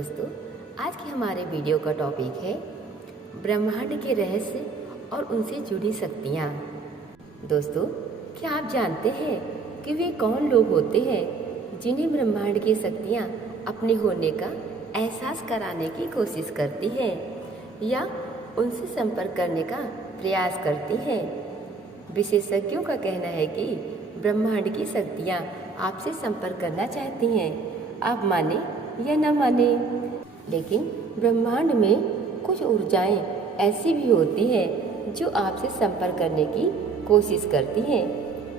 दोस्तों, आज के हमारे वीडियो का टॉपिक है ब्रह्मांड के रहस्य और उनसे जुड़ी शक्तियाँ। दोस्तों, क्या आप जानते हैं कि वे कौन लोग होते हैं जिन्हें ब्रह्मांड की शक्तियाँ अपने होने का एहसास कराने की कोशिश करती हैं या उनसे संपर्क करने का प्रयास करती हैं? विशेषज्ञों का कहना है कि ब्रह्मांड की शक्तियाँ आपसे संपर्क करना चाहती हैं, आप माने या न माने। लेकिन ब्रह्मांड में कुछ ऊर्जाएं ऐसी भी होती हैं जो आपसे संपर्क करने की कोशिश करती हैं।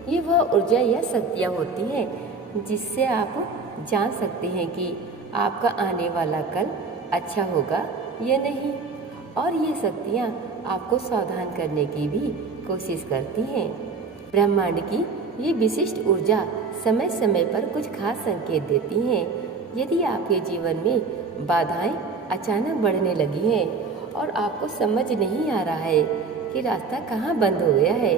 ये वह ऊर्जा या शक्तियाँ होती हैं जिससे आप जान सकते हैं कि आपका आने वाला कल अच्छा होगा या नहीं, और ये शक्तियाँ आपको सावधान करने की भी कोशिश करती हैं। ब्रह्मांड की ये विशिष्ट ऊर्जा समय समय पर कुछ खास संकेत देती हैं। यदि आपके जीवन में बाधाएं अचानक बढ़ने लगी हैं और आपको समझ नहीं आ रहा है कि रास्ता कहाँ बंद हो गया है,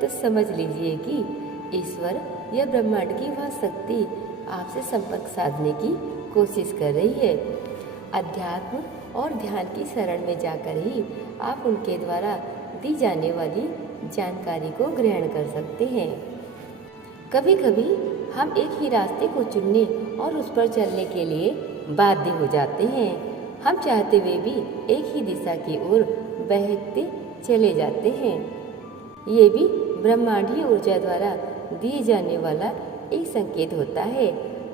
तो समझ लीजिए कि ईश्वर या ब्रह्मांड की वह शक्ति आपसे संपर्क साधने की कोशिश कर रही है। अध्यात्म और ध्यान की शरण में जाकर ही आप उनके द्वारा दी जाने वाली जानकारी को ग्रहण कर सकते हैं। कभी कभी हम एक ही रास्ते को चुनने और उस पर चलने के लिए बाध्य हो जाते हैं। हम चाहते हुए भी एक ही दिशा की ओर बहकते चले जाते हैं। ये भी ब्रह्मांडीय ऊर्जा द्वारा दिए जाने वाला एक संकेत होता है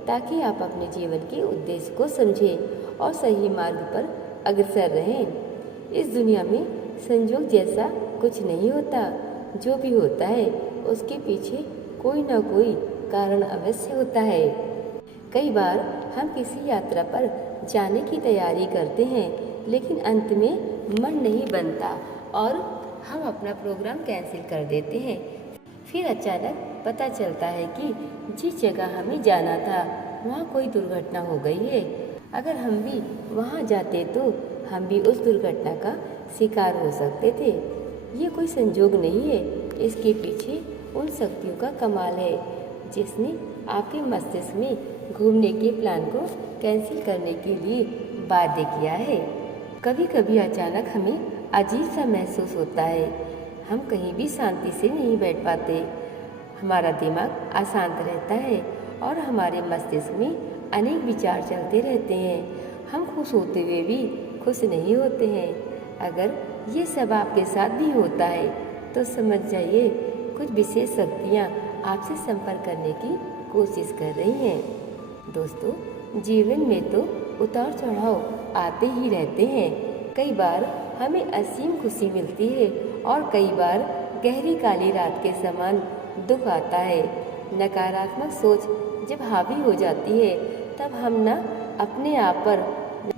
ताकि आप अपने जीवन के उद्देश्य को समझें और सही मार्ग पर अग्रसर रहें। इस दुनिया में संयोग जैसा कुछ नहीं होता। जो भी होता है उसके पीछे कोई ना कोई कारण अवश्य होता है। कई बार हम किसी यात्रा पर जाने की तैयारी करते हैं, लेकिन अंत में मन नहीं बनता और हम अपना प्रोग्राम कैंसिल कर देते हैं। फिर अचानक पता चलता है कि जिस जगह हमें जाना था वहाँ कोई दुर्घटना हो गई है। अगर हम भी वहाँ जाते तो हम भी उस दुर्घटना का शिकार हो सकते थे। ये कोई संजोग नहीं है, इसके पीछे उन शक्तियों का कमाल है जिसने आपके मस्तिष्क में घूमने के प्लान को कैंसिल करने के लिए बाध्य किया है। कभी कभी अचानक हमें अजीब सा महसूस होता है। हम कहीं भी शांति से नहीं बैठ पाते। हमारा दिमाग अशांत रहता है और हमारे मस्तिष्क में अनेक विचार चलते रहते हैं। हम खुश होते हुए भी खुश नहीं होते हैं। अगर ये सब आपके साथ भी होता है तो समझ जाइए कुछ विशेष शक्तियाँ आपसे संपर्क करने की कोशिश कर रही हैं। दोस्तों, जीवन में तो उतार चढ़ाव आते ही रहते हैं। कई बार हमें असीम खुशी मिलती है और कई बार गहरी काली रात के समान दुख आता है। नकारात्मक सोच जब हावी हो जाती है तब हम न अपने आप पर,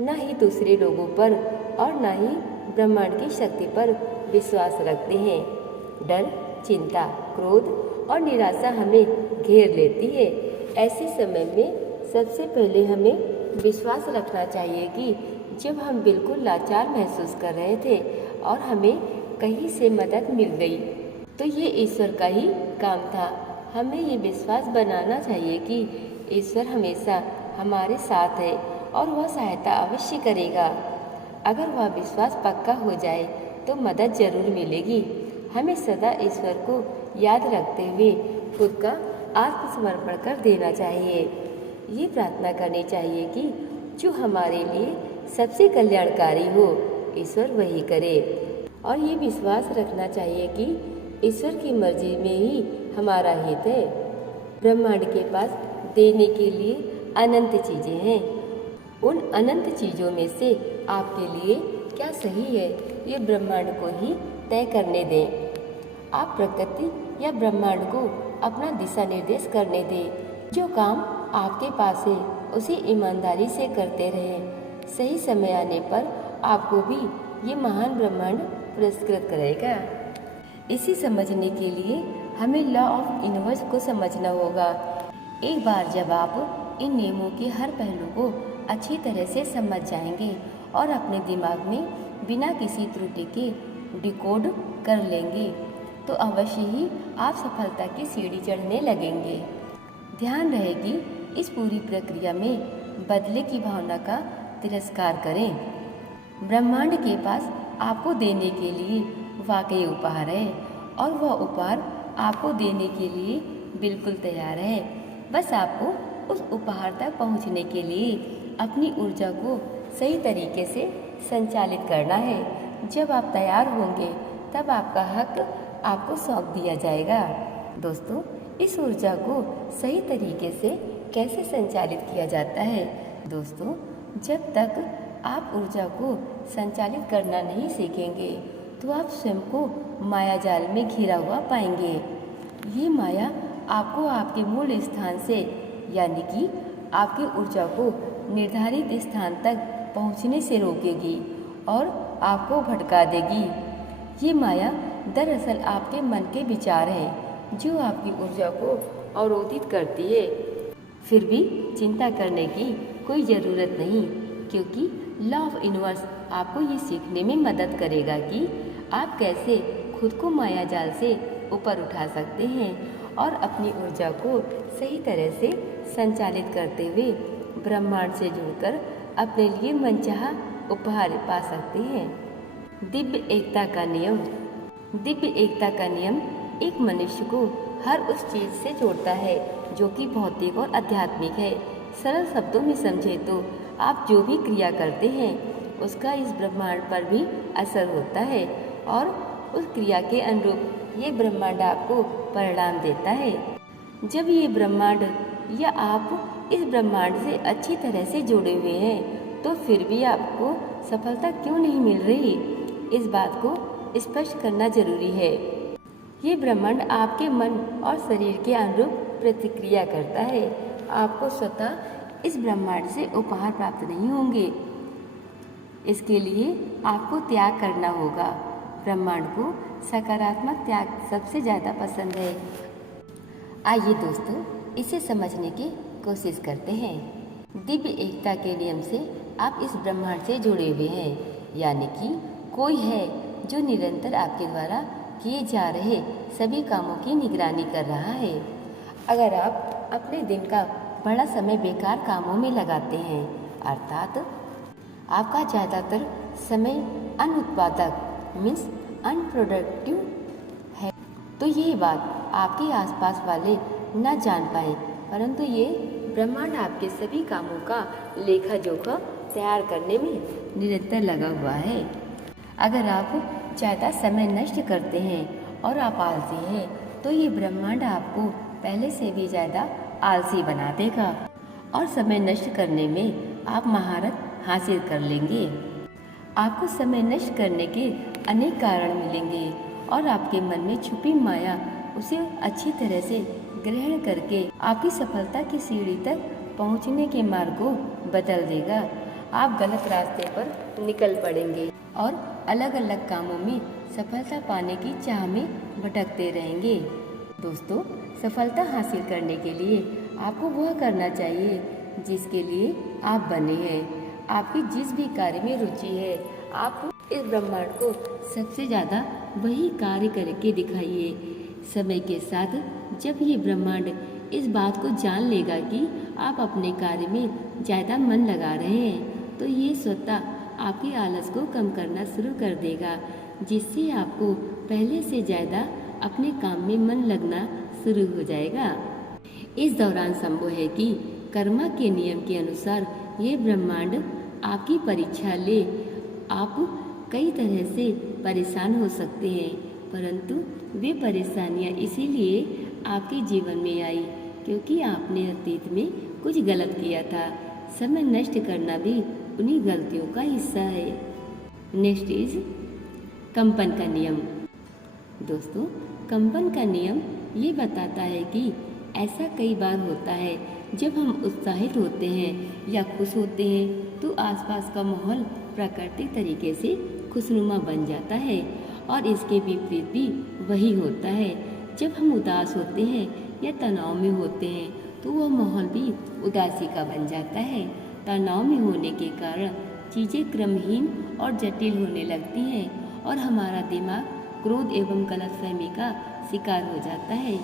न ही दूसरे लोगों पर और न ही ब्रह्मांड की शक्ति पर विश्वास रखते हैं। डर, चिंता, क्रोध और निराशा हमें घेर लेती है। ऐसे समय में सबसे पहले हमें विश्वास रखना चाहिए कि जब हम बिल्कुल लाचार महसूस कर रहे थे और हमें कहीं से मदद मिल गई तो ये ईश्वर का ही काम था। हमें ये विश्वास बनाना चाहिए कि ईश्वर हमेशा हमारे साथ है और वह सहायता अवश्य करेगा। अगर वह विश्वास पक्का हो जाए तो मदद जरूर मिलेगी। हमें सदा ईश्वर को याद रखते हुए खुद का आत्मसमर्पण कर देना चाहिए। ये प्रार्थना करनी चाहिए कि जो हमारे लिए सबसे कल्याणकारी हो ईश्वर वही करे, और ये विश्वास रखना चाहिए कि ईश्वर की मर्जी में ही हमारा हित है। ब्रह्मांड के पास देने के लिए अनंत चीज़ें हैं। उन अनंत चीज़ों में से आपके लिए क्या सही है ये ब्रह्मांड को ही तय करने दें। आप प्रकृति या ब्रह्मांड को अपना दिशा निर्देश करने दें। जो काम आपके पास है उसे ईमानदारी से करते रहें। सही समय आने पर आपको भी ये महान ब्रह्मांड पुरस्कृत करेगा। इसे समझने के लिए हमें लॉ ऑफ यूनिवर्स को समझना होगा। एक बार जब आप इन नियमों के हर पहलू को अच्छी तरह से समझ जाएंगे और अपने दिमाग में बिना किसी त्रुटि के डिकोड कर लेंगे तो अवश्य ही आप सफलता की सीढ़ी चढ़ने लगेंगे। ध्यान रहे कि इस पूरी प्रक्रिया में बदले की भावना का तिरस्कार करें। ब्रह्मांड के पास आपको देने के लिए वाकई उपहार है और वह उपहार आपको देने के लिए बिल्कुल तैयार है। बस आपको उस उपहार तक पहुंचने के लिए अपनी ऊर्जा को सही तरीके से संचालित करना है। जब आप तैयार होंगे तब आपका हक आपको सौंप दिया जाएगा। दोस्तों, इस ऊर्जा को सही तरीके से कैसे संचालित किया जाता है? दोस्तों, जब तक आप ऊर्जा को संचालित करना नहीं सीखेंगे तो आप स्वयं को माया जाल में घिरा हुआ पाएंगे। ये माया आपको आपके मूल स्थान से यानी कि आपकी ऊर्जा को निर्धारित स्थान तक पहुंचने से रोकेगी और आपको भटका देगी। ये माया दरअसल आपके मन के विचार हैं जो आपकी ऊर्जा को अवरोधित करती है। फिर भी चिंता करने की कोई ज़रूरत नहीं, क्योंकि लॉ ऑफ यूनिवर्स आपको ये सीखने में मदद करेगा कि आप कैसे खुद को माया जाल से ऊपर उठा सकते हैं और अपनी ऊर्जा को सही तरह से संचालित करते हुए ब्रह्मांड से जुड़कर अपने लिए मनचाहा उपहार पा सकते हैं। दिव्य एकता का नियम। दिव्य एकता का नियम एक मनुष्य को हर उस चीज से जोड़ता है जो कि भौतिक और आध्यात्मिक है। सरल शब्दों में समझे तो आप जो भी क्रिया करते हैं उसका इस ब्रह्मांड पर भी असर होता है और उस क्रिया के अनुरूप ये ब्रह्मांड आपको परिणाम देता है। जब ये ब्रह्मांड या आप इस ब्रह्मांड से अच्छी तरह से जुड़े हुए हैं तो फिर भी आपको सफलता क्यों नहीं मिल रही, इस बात को स्पष्ट करना जरूरी है। ये ब्रह्मांड आपके मन और शरीर के अनुरूप प्रतिक्रिया करता है। आपको स्वतः इस ब्रह्मांड से उपहार प्राप्त नहीं होंगे, इसके लिए आपको त्याग करना होगा। ब्रह्मांड को सकारात्मक त्याग सबसे ज़्यादा पसंद है। आइए दोस्तों, इसे समझने की कोशिश करते हैं। दिव्य एकता के नियम से आप इस ब्रह्मांड से जुड़े हुए हैं, यानी कि कोई है जो निरंतर आपके द्वारा किए जा रहे सभी कामों की निगरानी कर रहा है। अगर आप अपने दिन का बड़ा समय बेकार कामों में लगाते हैं, अर्थात आपका ज़्यादातर समय अनुत्पादक मीन्स अनप्रोडक्टिव है, तो ये बात आपके आसपास वाले न जान पाए, परंतु ये ब्रह्मांड आपके सभी कामों का लेखा जोखा तैयार करने में निरंतर लगा हुआ है। अगर आप ज़्यादा समय नष्ट करते हैं और आप आलसी हैं तो ये ब्रह्मांड आपको पहले से भी ज़्यादा आलसी बना देगा और समय नष्ट करने में आप महारत हासिल कर लेंगे। आपको समय नष्ट करने के अनेक कारण मिलेंगे और आपके मन में छुपी माया उसे अच्छी तरह से ग्रहण करके आपकी सफलता की सीढ़ी तक पहुंचने के मार्ग को बदल देगा। आप गलत रास्ते पर निकल पड़ेंगे और अलग अलग कामों में सफलता पाने की चाह में भटकते रहेंगे। दोस्तों, सफलता हासिल करने के लिए आपको वह करना चाहिए जिसके लिए आप बने हैं। आपकी जिस भी कार्य में रुचि है, आप इस ब्रह्मांड को सबसे ज़्यादा वही कार्य करके दिखाइए। समय के साथ जब ये ब्रह्मांड इस बात को जान लेगा कि आप अपने कार्य में ज़्यादा मन लगा रहे हैं, तो ये स्वतः आपके आलस को कम करना शुरू कर देगा, जिससे आपको पहले से ज़्यादा अपने काम में मन लगना शुरू हो जाएगा। इस दौरान संभव है कि कर्मा के नियम के अनुसार ये ब्रह्मांड आपकी परीक्षा ले। आप कई तरह से परेशान हो सकते हैं, परंतु वे परेशानियां इसीलिए आपके जीवन में आई क्योंकि आपने अतीत में कुछ गलत किया था। समय नष्ट करना भी उन्हीं गलतियों का हिस्सा है। नेक्स्ट इज कंपन का नियम। दोस्तों, कंपन का नियम ये बताता है कि ऐसा कई बार होता है जब हम उत्साहित होते हैं या खुश होते हैं तो आसपास का माहौल प्राकृतिक तरीके से खुशनुमा बन जाता है, और इसके विपरीत भी वही होता है। जब हम उदास होते हैं या तनाव में होते हैं तो वह माहौल भी उदासी का बन जाता है। तनाव में होने के कारण चीज़ें क्रमहीन और जटिल होने लगती हैं और हमारा दिमाग क्रोध एवं गलतफहमी का शिकार हो जाता है।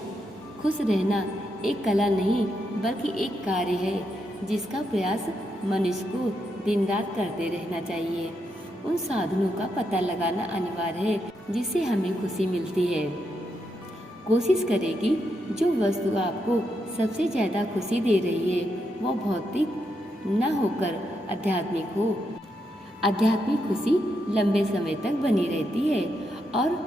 खुश रहना एक कला नहीं बल्कि एक कार्य है जिसका प्रयास मनुष्य को दिन रात करते रहना चाहिए। उन साधनों का पता लगाना अनिवार्य है जिससे हमें खुशी मिलती है। कोशिश करें कि जो वस्तु आपको सबसे ज़्यादा खुशी दे रही है वो भौतिक न होकर आध्यात्मिक हो। आध्यात्मिक खुशी लंबे समय तक बनी रहती है और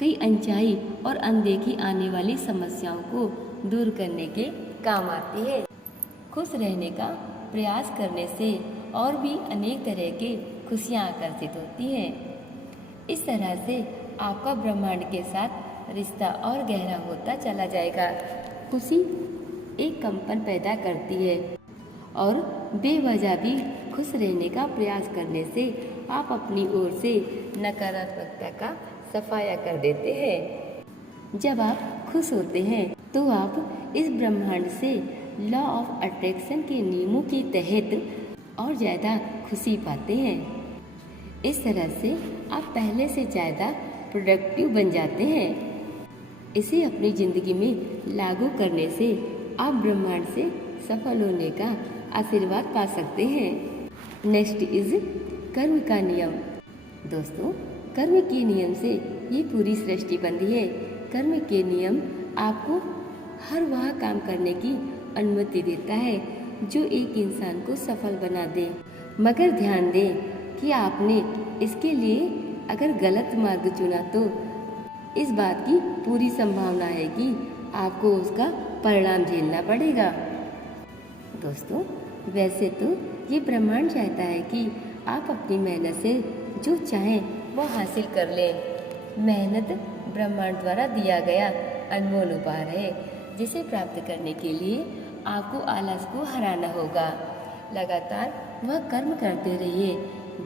कई अनचाही और अनदेखी आने वाली समस्याओं को दूर करने के काम आती है। खुश रहने का प्रयास करने से और भी अनेक तरह के खुशियाँ आकर्षित होती हैं। इस तरह से आपका ब्रह्मांड के साथ रिश्ता और गहरा होता चला जाएगा। खुशी एक कंपन पैदा करती है और बेवजह भी खुश रहने का प्रयास करने से आप अपनी ओर से नकारात्मकता का सफाया कर देते हैं। जब आप खुश होते हैं तो आप इस ब्रह्मांड से लॉ ऑफ अट्रैक्शन के नियमों के तहत और ज़्यादा खुशी पाते हैं। इस तरह से आप पहले से ज़्यादा प्रोडक्टिव बन जाते हैं। इसे अपनी ज़िंदगी में लागू करने से आप ब्रह्मांड से सफल होने का आशीर्वाद पा सकते हैं। नेक्स्ट इज कर्म का नियम। दोस्तों, कर्म के नियम से ये पूरी सृष्टि बंधी है। कर्म के नियम आपको हर वह काम करने की अनुमति देता है जो एक इंसान को सफल बना दे, मगर ध्यान दें कि आपने इसके लिए अगर गलत मार्ग चुना तो इस बात की पूरी संभावना है कि आपको उसका परिणाम झेलना पड़ेगा। दोस्तों, वैसे तो ये ब्रह्मांड चाहता है कि आप अपनी मेहनत से जो चाहें वो हासिल कर लें। मेहनत ब्रह्मांड द्वारा दिया गया अनमोल उपहार है जिसे प्राप्त करने के लिए आपको आलस को हराना होगा। लगातार वह कर्म करते रहिए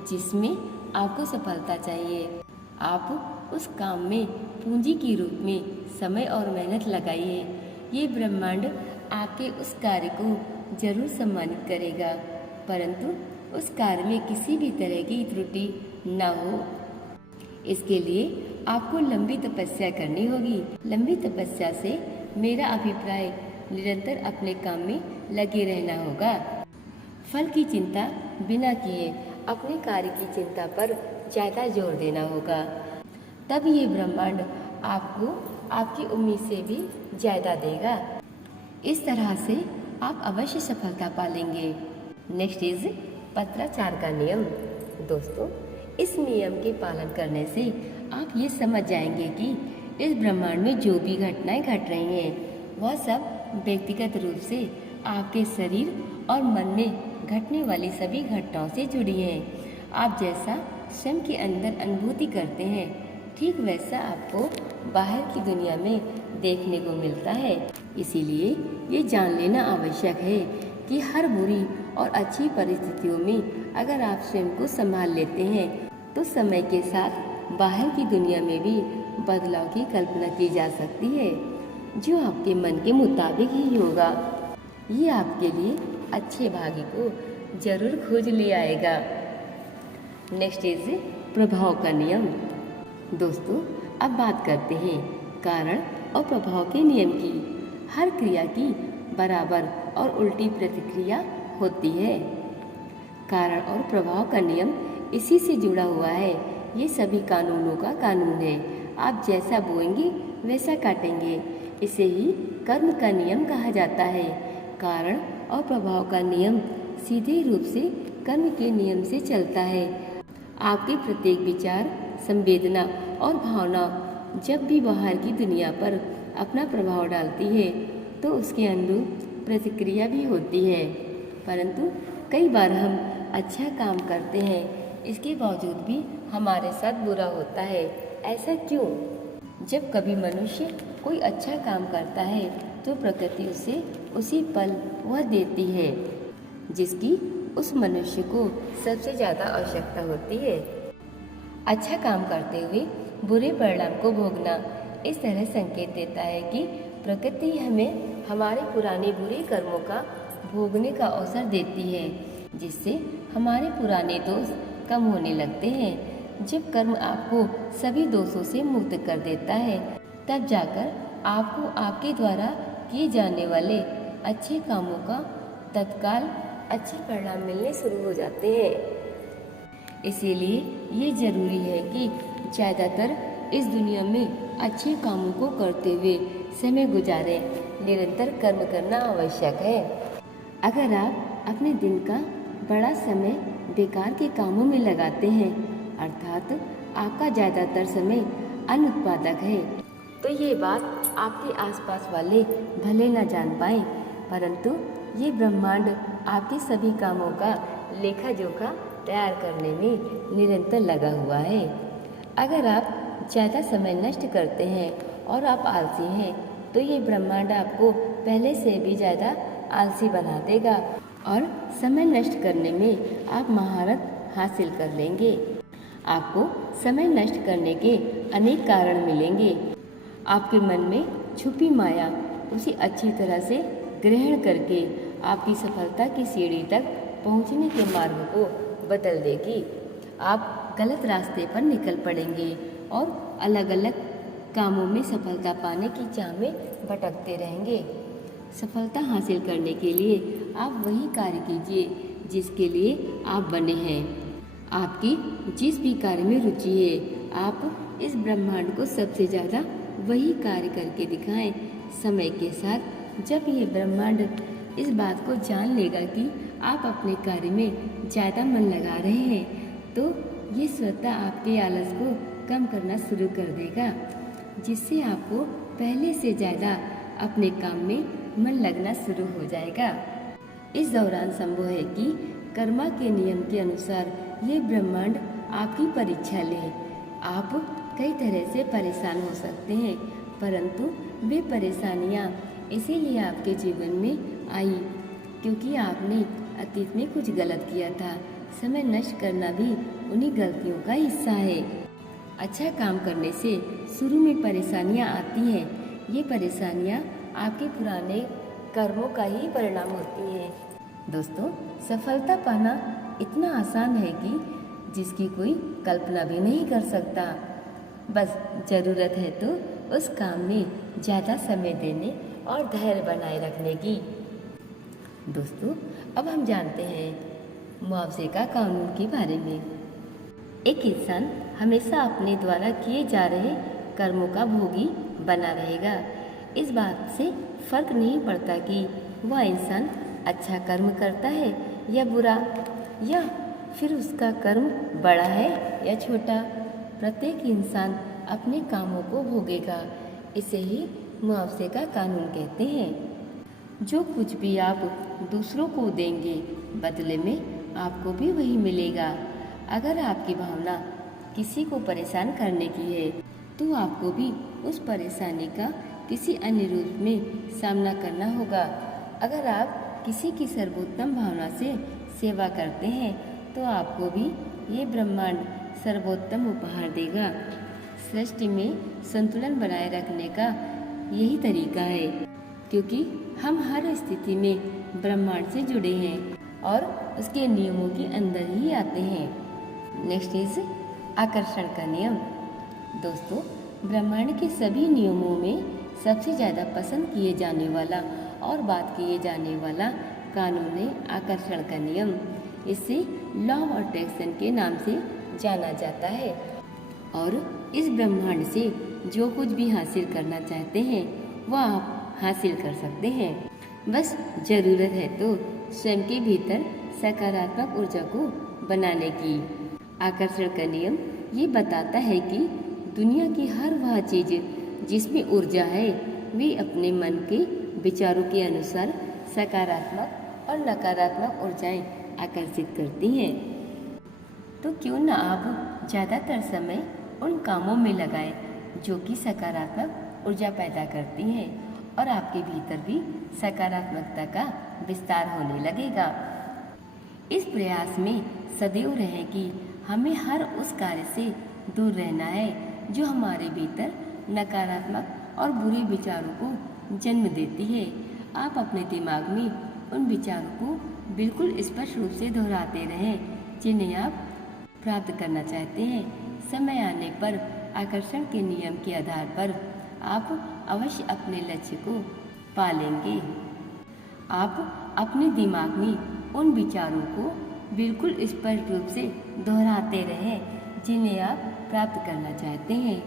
जिसमें आपको सफलता चाहिए। आप उस काम में पूंजी के रूप में समय और मेहनत लगाइए। ये ब्रह्मांड आपके उस कार्य को जरूर सम्मानित करेगा, परंतु उस कार्य में किसी भी तरह की त्रुटि न हो। इसके लिए आपको लंबी तपस्या करनी होगी। लंबी तपस्या से मेरा अभिप्राय निरंतर अपने काम में लगे रहना होगा। फल की चिंता बिना किए अपने कार्य की चिंता पर ज़्यादा जोर देना होगा। तब ये ब्रह्मांड आपको आपकी उम्मीद से भी ज़्यादा देगा। इस तरह से आप अवश्य सफलता पालेंगे। नेक्स्ट इज पत्राचार का नियम। दोस्तों, इस नियम के पालन करने से आप ये समझ जाएंगे कि इस ब्रह्मांड में जो भी घटनाएं घट रही हैं वह सब व्यक्तिगत रूप से आपके शरीर और मन में घटने वाली सभी घटनाओं से जुड़ी हैं। आप जैसा स्वयं के अंदर अनुभूति करते हैं ठीक वैसा आपको बाहर की दुनिया में देखने को मिलता है। इसीलिए ये जान लेना आवश्यक है कि हर बुरी और अच्छी परिस्थितियों में अगर आप स्वयं को संभाल लेते हैं तो समय के साथ बाहर की दुनिया में भी बदलाव की कल्पना की जा सकती है जो आपके मन के मुताबिक ही होगा। ये आपके लिए अच्छे भाग्य को जरूर खोज ले आएगा। नेक्स्ट इज प्रभाव का नियम। दोस्तों, अब बात करते हैं कारण और प्रभाव के नियम की। हर क्रिया की बराबर और उल्टी प्रतिक्रिया होती है। कारण और प्रभाव का नियम इसी से जुड़ा हुआ है। ये सभी कानूनों का कानून है। आप जैसा बोएंगे वैसा काटेंगे। इसे ही कर्म का नियम कहा जाता है। कारण और प्रभाव का नियम सीधे रूप से कर्म के नियम से चलता है। आपके प्रत्येक विचार, संवेदना और भावना जब भी बाहर की दुनिया पर अपना प्रभाव डालती है तो उसके अनुरूप प्रतिक्रिया भी होती है। परंतु कई बार हम अच्छा काम करते हैं, इसके बावजूद भी हमारे साथ बुरा होता है। ऐसा क्यों? जब कभी मनुष्य कोई अच्छा काम करता है तो प्रकृति उसे उसी पल वह देती है जिसकी उस मनुष्य को सबसे ज़्यादा आवश्यकता होती है। अच्छा काम करते हुए बुरे परिणाम को भोगना इस तरह संकेत देता है कि प्रकृति हमें हमारे पुराने बुरे कर्मों का भोगने का अवसर देती है, जिससे हमारे पुराने दोष कम होने लगते हैं। जब कर्म आपको सभी दोषों से मुक्त कर देता है तब जाकर आपको आपके द्वारा किए जाने वाले अच्छे कामों का तत्काल अच्छे परिणाम मिलने शुरू हो जाते हैं। इसीलिए ये जरूरी है कि ज़्यादातर इस दुनिया में अच्छे कामों को करते हुए समय गुजारें। निरंतर कर्म करना आवश्यक है। अगर आप अपने दिन का बड़ा समय बेकार के कामों में लगाते हैं, अर्थात आपका ज़्यादातर समय अनुत्पादक है, तो ये बात आपके आसपास वाले भले न जान पाए, परंतु ये ब्रह्मांड आपके सभी कामों का लेखा जोखा तैयार करने में निरंतर लगा हुआ है। अगर आप ज़्यादा समय नष्ट करते हैं और आप आलसी हैं, तो ये ब्रह्मांड आपको पहले से भी ज़्यादा आलसी बना देगा और समय नष्ट करने में आप महारत हासिल कर लेंगे। आपको समय नष्ट करने के अनेक कारण मिलेंगे। आपके मन में छुपी माया उसे अच्छी तरह से ग्रहण करके आपकी सफलता की सीढ़ी तक पहुंचने के मार्ग को बदल देगी। आप गलत रास्ते पर निकल पड़ेंगे और अलग अलग कामों में सफलता पाने की चाह में भटकते रहेंगे। सफलता हासिल करने के लिए आप वही कार्य कीजिए जिसके लिए आप बने हैं। आपकी जिस भी कार्य में रुचि है, आप इस ब्रह्मांड को सबसे ज़्यादा वही कार्य करके दिखाएं। समय के साथ जब ये ब्रह्मांड इस बात को जान लेगा कि आप अपने कार्य में ज़्यादा मन लगा रहे हैं, तो ये स्वतः आपके आलस को कम करना शुरू कर देगा, जिससे आपको पहले से ज़्यादा अपने काम में मन लगना शुरू हो जाएगा। इस दौरान संभव है कि कर्मा के नियम के अनुसार ये ब्रह्मांड आपकी परीक्षा ले। आप कई तरह से परेशान हो सकते हैं, परंतु वे परेशानियाँ इसीलिए आपके जीवन में आई क्योंकि आपने अतीत में कुछ गलत किया था। समय नष्ट करना भी उन्हीं गलतियों का हिस्सा है। अच्छा काम करने से शुरू में परेशानियाँ आती हैं। ये परेशानियाँ आपके पुराने कर्मों का ही परिणाम होती हैं। दोस्तों, सफलता पाना इतना आसान है कि जिसकी कोई कल्पना भी नहीं कर सकता। बस ज़रूरत है तो उस काम में ज़्यादा समय देने और धैर्य बनाए रखने की। दोस्तों, अब हम जानते हैं मुआवजे का कानून के बारे में। एक इंसान हमेशा अपने द्वारा किए जा रहे कर्मों का भोगी बना रहेगा। इस बात से फर्क नहीं पड़ता कि वह इंसान अच्छा कर्म करता है या बुरा, या फिर उसका कर्म बड़ा है या छोटा। प्रत्येक इंसान अपने कामों को भोगेगा। इसे ही मुआवजे का कानून कहते हैं। जो कुछ भी आप दूसरों को देंगे, बदले में आपको भी वही मिलेगा। अगर आपकी भावना किसी को परेशान करने की है, तो आपको भी उस परेशानी का किसी अन्य रूप में सामना करना होगा। अगर आप किसी की सर्वोत्तम भावना से सेवा करते हैं, तो आपको भी ये ब्रह्मांड सर्वोत्तम उपहार देगा। सृष्टि में संतुलन बनाए रखने का यही तरीका है, क्योंकि हम हर स्थिति में ब्रह्मांड से जुड़े हैं और उसके नियमों के अंदर ही आते हैं। नेक्स्ट इज आकर्षण का नियम। दोस्तों, ब्रह्मांड के सभी नियमों में सबसे ज़्यादा पसंद किए जाने वाला और बात किए जाने वाला कानून है आकर्षण का नियम। इसे लॉ ऑफ अट्रैक्शन के नाम से जाना जाता है और इस ब्रह्मांड से जो कुछ भी हासिल करना चाहते हैं वह आप हासिल कर सकते हैं। बस ज़रूरत है तो स्वयं के भीतर सकारात्मक ऊर्जा को बनाने की। आकर्षण का नियम ये बताता है कि दुनिया की हर वह चीज़ जिसमें ऊर्जा है, वे अपने मन के विचारों के अनुसार सकारात्मक और नकारात्मक ऊर्जाएं आकर्षित करती हैं। तो क्यों न आप ज़्यादातर समय उन कामों में लगाएं जो कि सकारात्मक ऊर्जा पैदा करती हैं और आपके भीतर भी सकारात्मकता का विस्तार होने लगेगा। इस प्रयास में सदैव रहें कि हमें हर उस कार्य से दूर रहना है जो हमारे भीतर नकारात्मक और बुरे विचारों को जन्म देती है। आप अपने दिमाग में उन विचारों को बिल्कुल स्पष्ट रूप से दोहराते रहें जिन्हें आप प्राप्त करना चाहते हैं। समय आने पर आकर्षण के नियम के आधार पर आप अवश्य अपने लक्ष्य को पा लेंगे। आप अपने दिमाग में उन विचारों को बिल्कुल स्पष्ट रूप से दोहराते रहें जिन्हें आप प्राप्त करना चाहते हैं।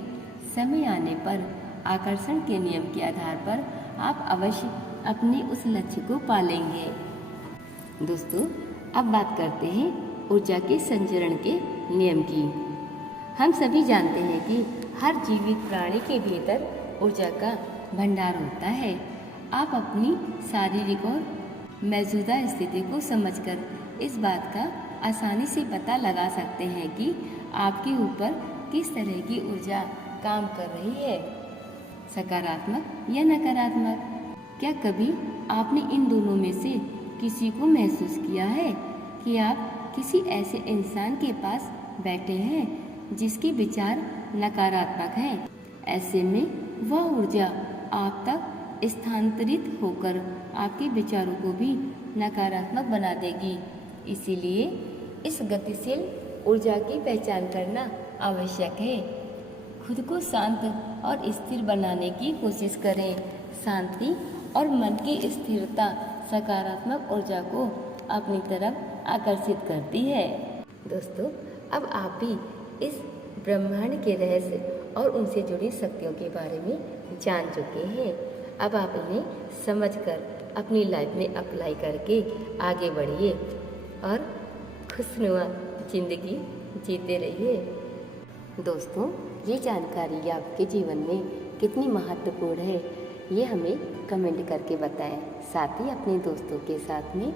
समय आने पर आकर्षण के नियम के आधार पर आप अवश्य अपने उस लक्ष्य को पालेंगे। दोस्तों, अब बात करते हैं ऊर्जा के संचरण के नियम की। हम सभी जानते हैं कि हर जीवित प्राणी के भीतर ऊर्जा का भंडार होता है। आप अपनी शारीरिक और मौजूदा स्थिति को समझकर इस बात का आसानी से पता लगा सकते हैं कि आपके ऊपर किस तरह की ऊर्जा काम कर रही है, सकारात्मक या नकारात्मक। क्या कभी आपने इन दोनों में से किसी को महसूस किया है कि आप किसी ऐसे इंसान के पास बैठे हैं जिसके विचार नकारात्मक हैं? ऐसे में वह ऊर्जा आप तक स्थानांतरित होकर आपके विचारों को भी नकारात्मक बना देगी। इसीलिए इस गतिशील ऊर्जा की पहचान करना आवश्यक है। खुद को शांत और स्थिर बनाने की कोशिश करें। शांति और मन की स्थिरता सकारात्मक ऊर्जा को अपनी तरफ आकर्षित करती है। दोस्तों, अब आप भी इस ब्रह्मांड के रहस्य और उनसे जुड़ी शक्तियों के बारे में जान चुके हैं। अब आप इन्हें समझकर अपनी लाइफ में अप्लाई करके आगे बढ़िए और खुशनुमा जिंदगी जीते रहिए। दोस्तों, ये जानकारी आपके जीवन में कितनी महत्वपूर्ण है ये हमें कमेंट करके बताएं। साथ ही अपने दोस्तों के साथ में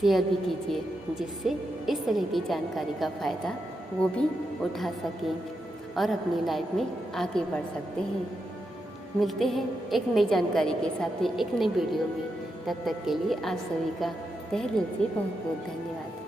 शेयर भी कीजिए जिससे इस तरह की जानकारी का फ़ायदा वो भी उठा सकें और अपनी लाइफ में आगे बढ़ सकते हैं। मिलते हैं एक नई जानकारी के साथ ही एक नई वीडियो में। तब तक के लिए आप सभी का तहे दिल से बहुत बहुत धन्यवाद।